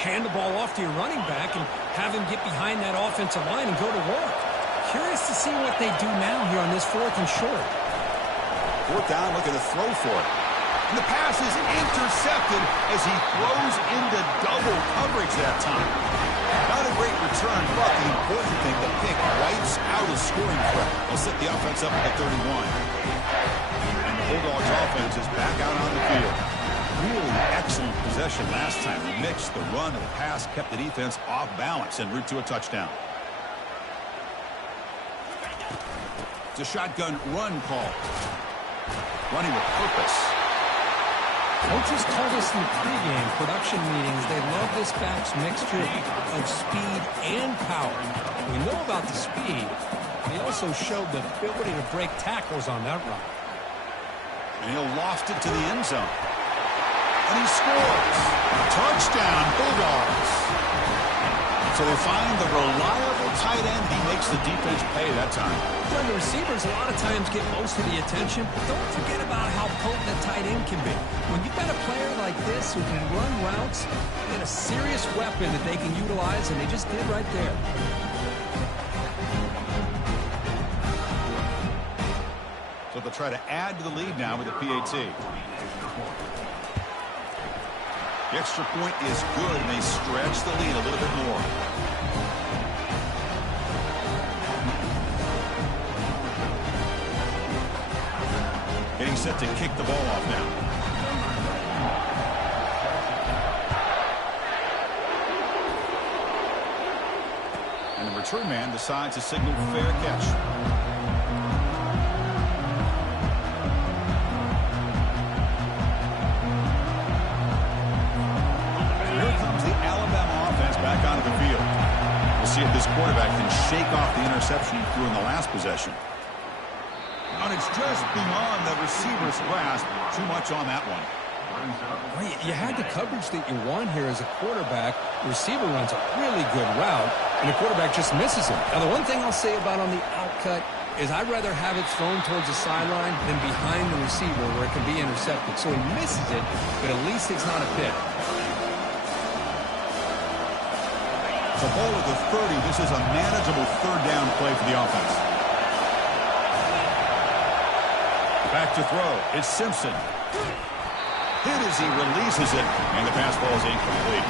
hand the ball off to your running back and have him get behind that offensive line and go to work. Curious to see what they do now here on this 4th and short. 4th down, looking to throw for it. And the pass is intercepted as he throws into double coverage that time. Not a great return, but the important thing, the pick wipes out a scoring threat. They'll set the offense up at 31. And the Bulldogs offense is back out on the field. Really excellent possession last time. The mix, the run, and the pass kept the defense off balance en route to a touchdown. It's a shotgun run call. Running with purpose. Coaches told us in the pregame production meetings they love this back's mixture of speed and power. We know about the speed. He also showed the ability to break tackles on that run. And he'll loft it to the end zone. And he scores. Touchdown, Bulldogs. So they find the reliable tight end. He makes the defense pay that time. Well, the receivers a lot of times get most of the attention, but don't forget about how potent a tight end can be. When you've got a player like this who can run routes, you get a serious weapon that they can utilize, and they just did right there. So they'll try to add to the lead now with the PAT. The extra point is good, and they stretch the lead a little bit more. Getting set to kick the ball off now. And the return man decides to signal fair catch. Back onto the field. We'll see if this quarterback can shake off the interception he threw in the last possession. And it's just beyond the receiver's grasp. Too much on that one. Well, you had the coverage that you want here as a quarterback. The receiver runs a really good route, and the quarterback just misses it. Now, the one thing I'll say about on the outcut is I'd rather have it thrown towards the sideline than behind the receiver where it can be intercepted. So he misses it, but at least it's not a pick. The ball at the 30. This is a manageable 3rd down play for the offense. Back to throw. It's Simpson. Hit as he releases it, and the pass ball is incomplete.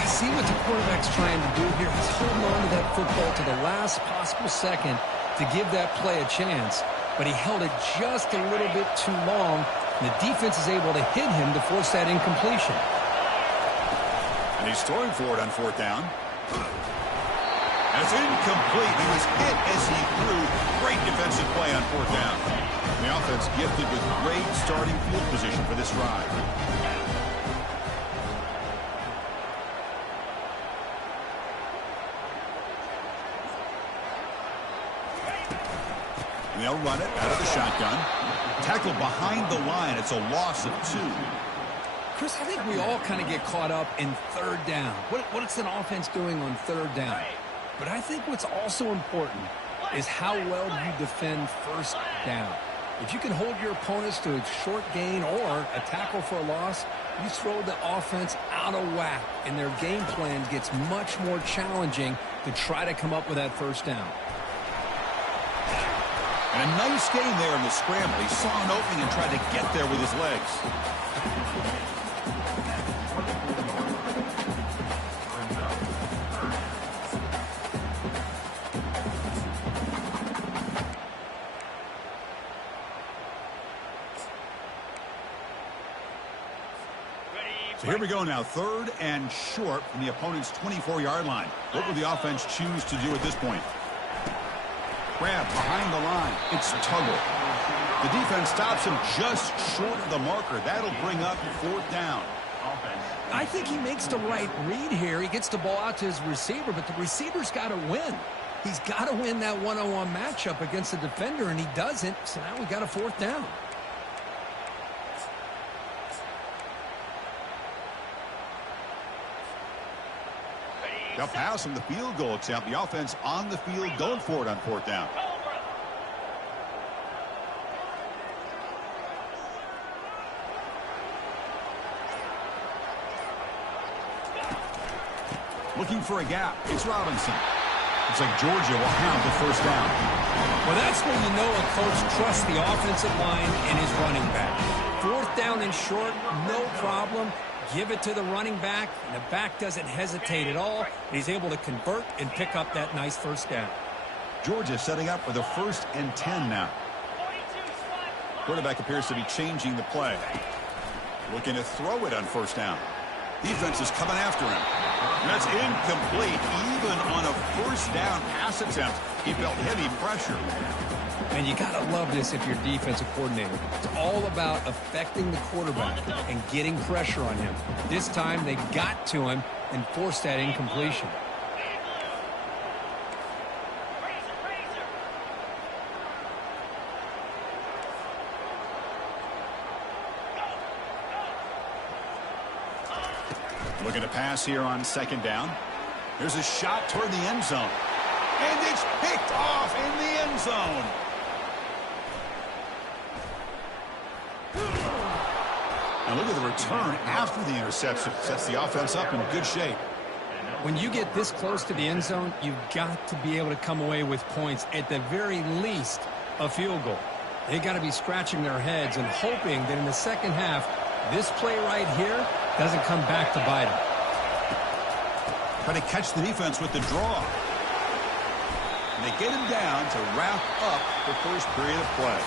I see what the quarterback's trying to do here. He's holding on to that football to the last possible second to give that play a chance, but he held it just a little bit too long, and the defense is able to hit him to force that incompletion. And he's throwing for it on 4th down. It's incomplete. He was hit as he threw. Great defensive play on 4th down. The offense gifted with great starting field position for this drive. And they'll run it out of the shotgun. Tackle behind the line. It's a loss of 2. Chris, I think we all kind of get caught up in 3rd down. What's an offense doing on 3rd down? But I think what's also important is how well you defend 1st down. If you can hold your opponents to a short gain or a tackle for a loss, you throw the offense out of whack, and their game plan gets much more challenging to try to come up with that 1st down. And a nice gain there in the scramble. He saw an opening and tried to get there with his legs. So here we go now, 3rd and short from the opponent's 24-yard line. What will the offense choose to do at this point? Grab behind the line. It's Tuggle. The defense stops him just short of the marker. That'll bring up 4th down. I think he makes the right read here. He gets the ball out to his receiver, but the receiver's got to win. He's got to win that one-on-one matchup against the defender, and he doesn't. So now we got a 4th down. They'll pass from the field goal attempt. The offense on the field going for it on 4th down. Looking for a gap. It's Robinson. Looks like Georgia will have the first down. Well, that's when you know a coach trusts the offensive line and his running back. 4th down and short, no problem. Give it to the running back, and the back doesn't hesitate at all. He's able to convert and pick up that nice first down. Georgia setting up for the 1st and 10 now. Quarterback appears to be changing the play. Looking to throw it on 1st down. Defense is coming after him. And that's incomplete. Even on a 1st down pass attempt, he felt heavy pressure. And you got to love this if you're defensive coordinator. It's all about affecting the quarterback and getting pressure on him. This time they got to him and forced that incompletion. Looking to pass here on 2nd down. There's a shot toward the end zone. And it's picked off in the end zone. And look at the return after the interception. Sets the offense up in good shape. When you get this close to the end zone, you've got to be able to come away with points. At the very least, a field goal. They got to be scratching their heads and hoping that in the second half, this play right here doesn't come back to bite him. Trying to catch the defense with the draw. And they get him down to wrap up the first period of play.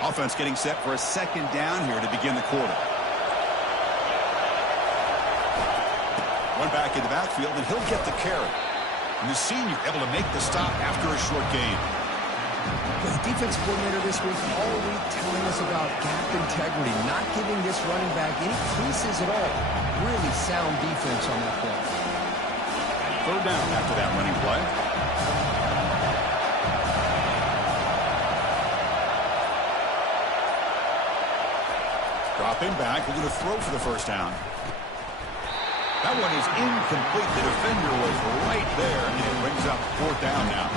Offense getting set for a 2nd down here to begin the quarter. One back in the backfield, and he'll get the carry. And the senior able to make the stop after a short gain. Well, the defensive coordinator this week all week telling us about gap integrity, not giving this running back any creases at all. Really sound defense on that play. 3rd down after that running play. Dropping back, we're going to throw for the 1st down. That one is incomplete. The defender was right there, and it brings up 4th down now.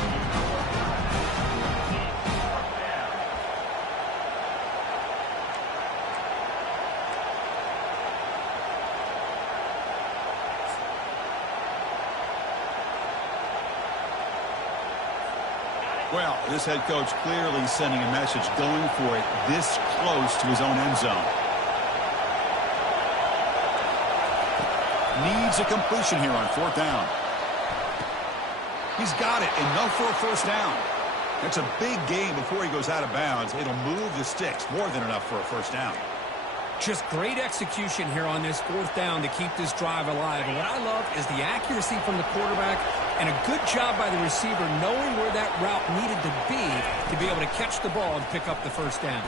Well, this head coach clearly sending a message, going for it this close to his own end zone. Needs a completion here on 4th down. He's got it. Enough for a 1st down. That's a big gain before he goes out of bounds. It'll move the sticks. More than enough for a 1st down. Just great execution here on this 4th down to keep this drive alive. And what I love is the accuracy from the quarterback and a good job by the receiver knowing where that route needed to be able to catch the ball and pick up the 1st down.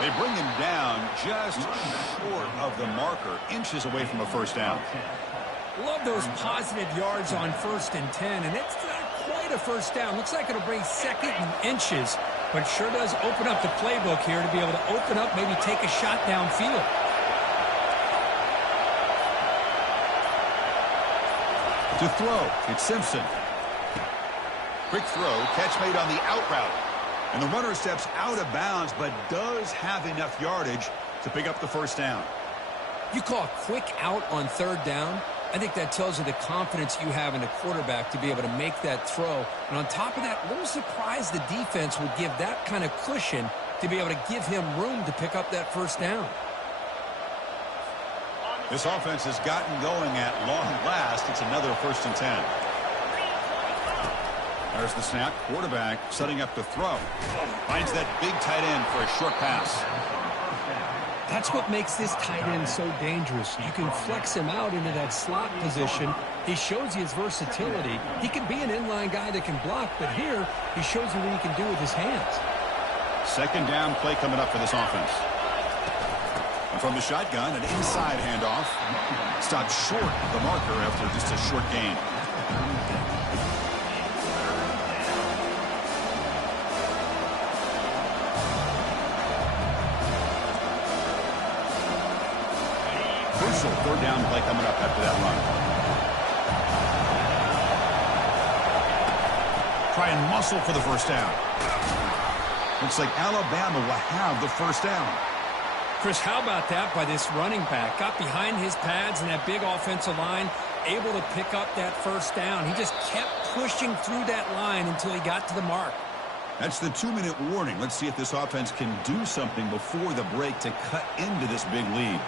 They bring him down just short of the marker, inches away from a 1st down. Love those positive yards on 1st and 10, and it's not quite a 1st down. Looks like it'll bring 2nd and inches, but sure does open up the playbook here to be able to open up, maybe take a shot downfield. To throw, it's Simpson. Quick throw, catch made on the out route. And the runner steps out of bounds, but does have enough yardage to pick up the 1st down. You call a quick out on 3rd down. I think that tells you the confidence you have in the quarterback to be able to make that throw. And on top of that, a little surprised the defense would give that kind of cushion to be able to give him room to pick up that 1st down. This offense has gotten going at long last. It's another 1st and 10. There's the snap. Quarterback setting up to throw. Finds that big tight end for a short pass. That's what makes this tight end so dangerous. You can flex him out into that slot position. He shows you his versatility. He can be an inline guy that can block, but here he shows you what he can do with his hands. 2nd down play coming up for this offense. And from the shotgun, an inside handoff. Stopped short of the marker after just a short gain. crucial third down play coming up after that run. Try and muscle for the first down. Looks like Alabama will have the first down. Chris, how about that by this running back? Got behind his pads and that big offensive line, able to pick up that first down. He just kept pushing through that line until he got to the mark. That's the 2-minute warning. Let's see if this offense can do something before the break to cut into this big lead.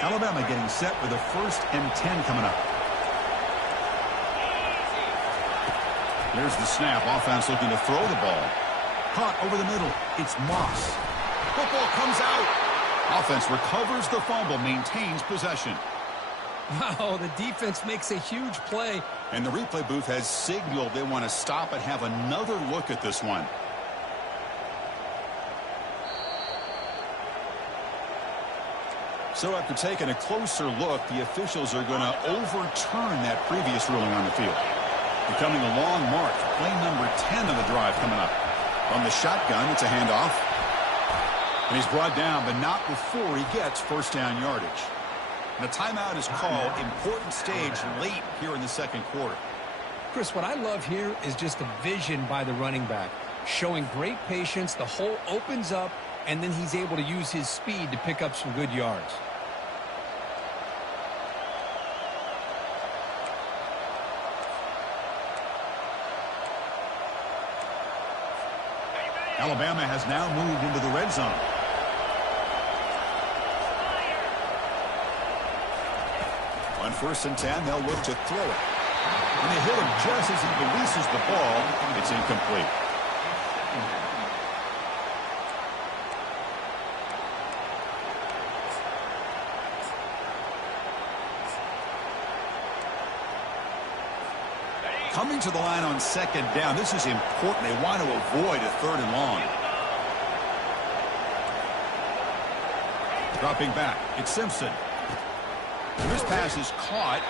Alabama getting set for the 1st and 10 coming up. There's the snap. Offense looking to throw the ball. Caught over the middle. It's Moss. Football comes out. Offense recovers the fumble, maintains possession. Wow, the defense makes a huge play. And the replay booth has signaled they want to stop and have another look at this one. So after taking a closer look, the officials are going to overturn that previous ruling on the field. Becoming a long march. Play number 10 of the drive coming up. On the shotgun, it's a handoff. And he's brought down, but not before he gets first down yardage. And a timeout is called. Important stage late here in the second quarter. Chris, what I love here is just the vision by the running back. Showing great patience, the hole opens up, and then he's able to use his speed to pick up some good yards. Alabama has now moved into the red zone. On 1st and 10, they'll look to throw it. And they hit him just as he releases the ball. It's incomplete. Coming to the line on 2nd down. This is important. They want to avoid a 3rd and long. Dropping back. It's Simpson. This pass is caught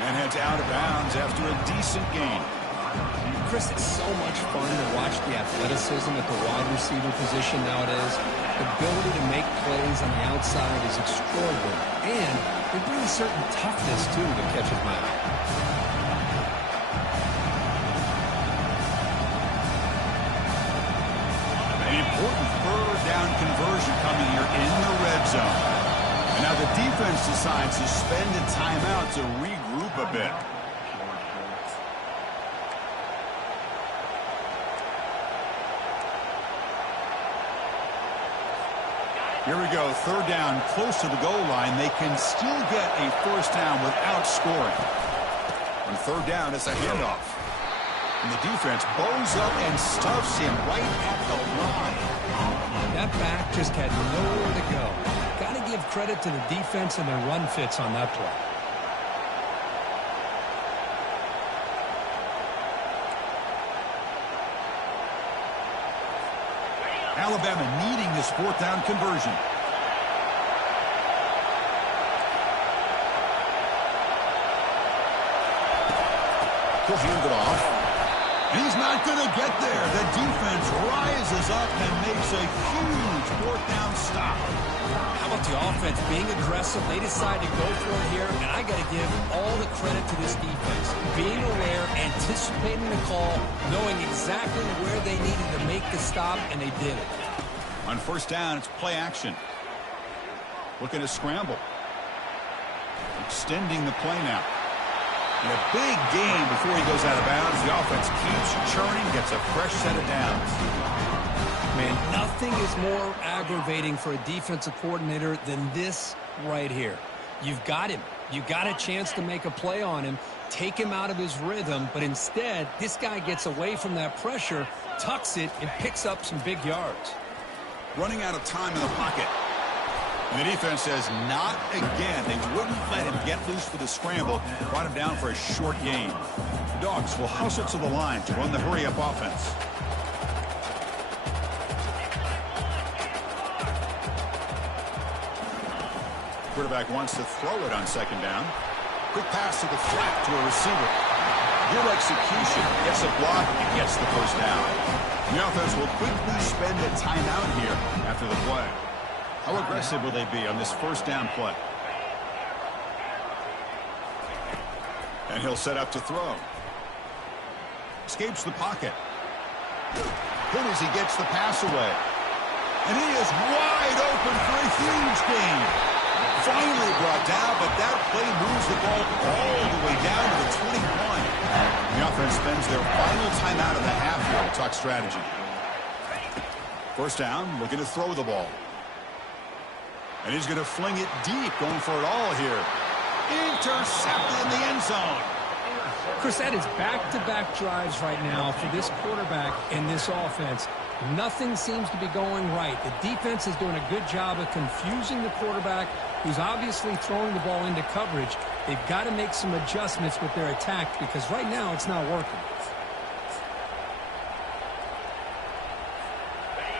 and heads out of bounds after a decent gain. Chris, it's so much fun to watch the athleticism at the wide receiver position nowadays. The ability to make plays on the outside is extraordinary. And they bring a certain toughness, too, that catches my eye. An important 3rd down conversion coming here in the red zone. And now the defense decides to spend a timeout to regroup a bit. Here we go, 3rd down, close to the goal line. They can still get a first down without scoring. On 3rd down, it's a handoff. And the defense bows up and stuffs him right at the line. That back just had nowhere to go. Got to give credit to the defense and their run fits on that play. Alabama needing this 4th down conversion. He'll hand it off. And he's not going to get there. The defense rises up and makes a huge 4th down stop. How about the offense being aggressive? They decide to go for it here, and I got to give all the credit to this defense. Being aware, anticipating the call, knowing exactly where they needed to make the stop, and they did it. On 1st down, it's play action. Looking to scramble. Extending the play now. And a big gain before he goes out of bounds. The offense keeps churning, gets a fresh set of downs. Man, nothing is more aggravating for a defensive coordinator than this right here. You've got him. You got a chance to make a play on him, take him out of his rhythm, but instead, this guy gets away from that pressure, tucks it, and picks up some big yards. Running out of time in the pocket. And the defense says, not again. They wouldn't let him get loose for the scramble. Brought him down for a short gain. The Dogs will hustle to the line to run the hurry-up offense. Quarterback wants to throw it on 2nd down. Quick pass to the flat to a receiver. Good execution. Gets a block and gets the first down. The offense will quickly spend a timeout here after the play. How aggressive will they be on this first down play? And he'll set up to throw. Escapes the pocket. Good as he gets the pass away. And he is wide open for a huge gain. Finally brought down, but that play moves the ball all the way down to the 21. The offense spends their final timeout of the half here to talk strategy. First down, looking to throw the ball. And he's going to fling it deep, going for it all here. Intercepted in the end zone. Chris, that is back-to-back drives right now for this quarterback and this offense. Nothing seems to be going right. The defense is doing a good job of confusing the quarterback, who's obviously throwing the ball into coverage. They've got to make some adjustments with their attack because right now it's not working.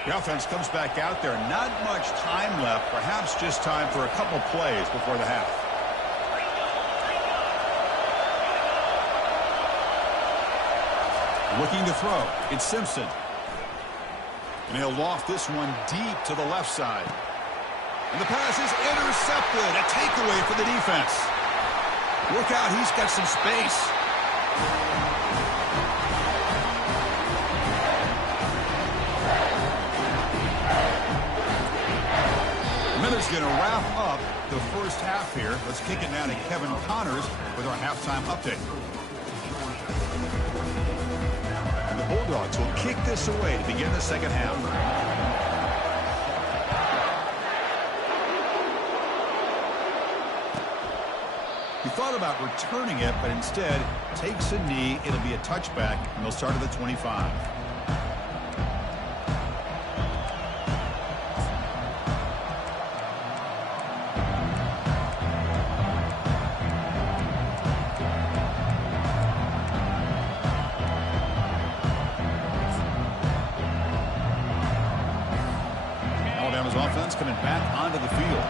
The offense comes back out there. Not much time left. Perhaps just time for a couple plays before the half. Looking to throw. It's Simpson. And he'll loft this one deep to the left side. And the pass is intercepted. A takeaway for the defense. Look out, he's got some space. Miller's going to wrap up the first half here. Let's kick it now to Kevin Connors with our halftime update. Bulldogs will kick this away to begin the second half. He thought about returning it, but instead takes a knee. It'll be a touchback, and they'll start at the 25. Offense coming back onto the field.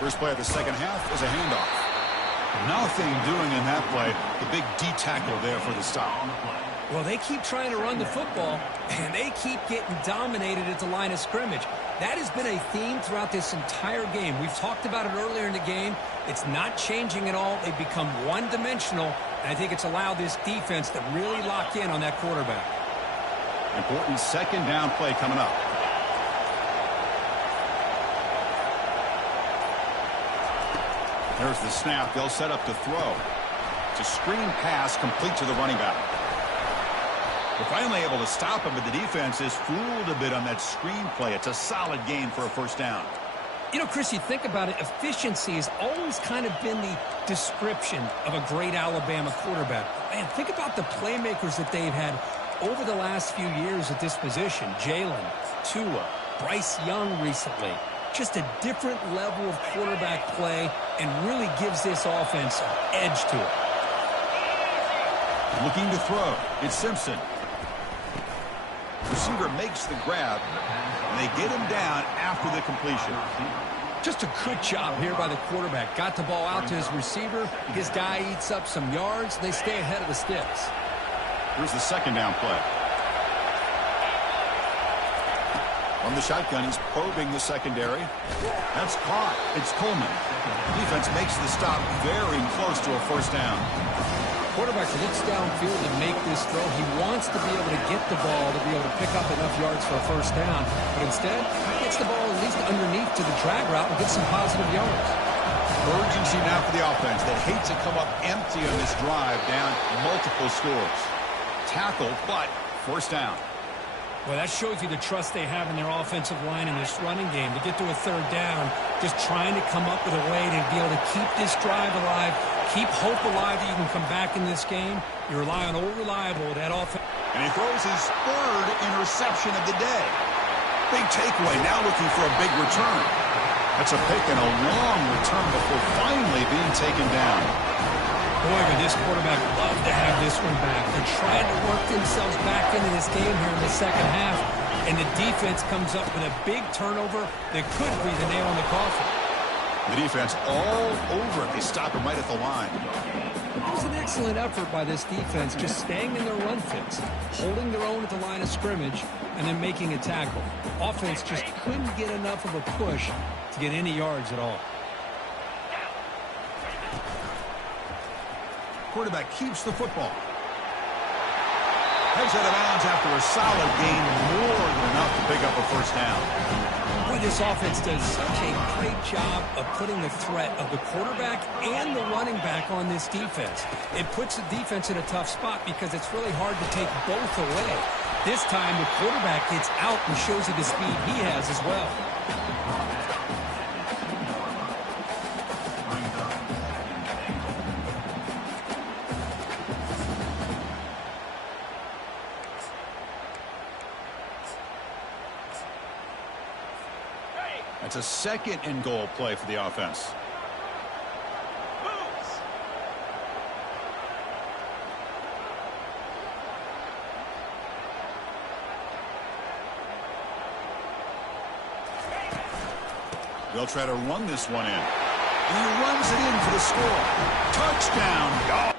First play of the second half is a handoff. Nothing doing in that play. The big D tackle there for the stop. Well, they keep trying to run the football, and they keep getting dominated at the line of scrimmage. That has been a theme throughout this entire game. We've talked about it earlier in the game. It's not changing at all. They've become one-dimensional, and I think it's allowed this defense to really lock in on that quarterback. Important second down play coming up. There's the snap. They'll set up to throw. It's a screen pass complete to the running back. They're finally able to stop him, but the defense is fooled a bit on that screen play. It's a solid gain for a first down. You know, Chris, you think about it, efficiency has always kind of been the description of a great Alabama quarterback. Man, think about the playmakers that they've had over the last few years at this position. Jalen, Tua, Bryce Young recently. Just a different level of quarterback play and really gives this offense an edge to it. Looking to throw. It's Simpson. Receiver makes the grab, and they get him down after the completion. Just a good job here by the quarterback. Got the ball out to his receiver. His guy eats up some yards. They stay ahead of the sticks. Here's the second down play. From the shotgun, he's probing the secondary. That's caught. It's Coleman. Defense makes the stop very close to a first down. Quarterback looks downfield to make this throw. He wants to be able to get the ball to be able to pick up enough yards for a first down. But instead, he gets the ball at least underneath to the drag route and gets some positive yards. Urgency now for the offense that hates to come up empty on this drive, down multiple scores. Tackled, but first down. Well, that shows you the trust they have in their offensive line in this running game. To get to a third down, just trying to come up with a way to be able to keep this drive alive, keep hope alive that you can come back in this game. You rely on old reliable, that offense. And he throws his third interception of the day. Big takeaway, now looking for a big return. That's a pick and a long return before finally being taken down. Boy, would this quarterback love to have this one back. They're trying to work themselves back into this game here in the second half, and the defense comes up with a big turnover that could be the nail in the coffin. The defense all over it. They stop him right at the line. Here's the next excellent effort by this defense, just staying in their run fits, holding their own at the line of scrimmage, and then making a tackle. Offense just couldn't get enough of a push to get any yards at all. Quarterback keeps the football. Heads out of bounds after a solid gain, more than enough to pick up a first down. Boy, this offense does such a great job of putting the threat of the quarterback and the running back on this defense. It puts the defense in a tough spot because it's really hard to take both away. This time, the quarterback gets out and shows you the speed he has as well. It's a second and goal play for the offense. They'll try to run this one in. And he runs it in for the score. Touchdown. Go.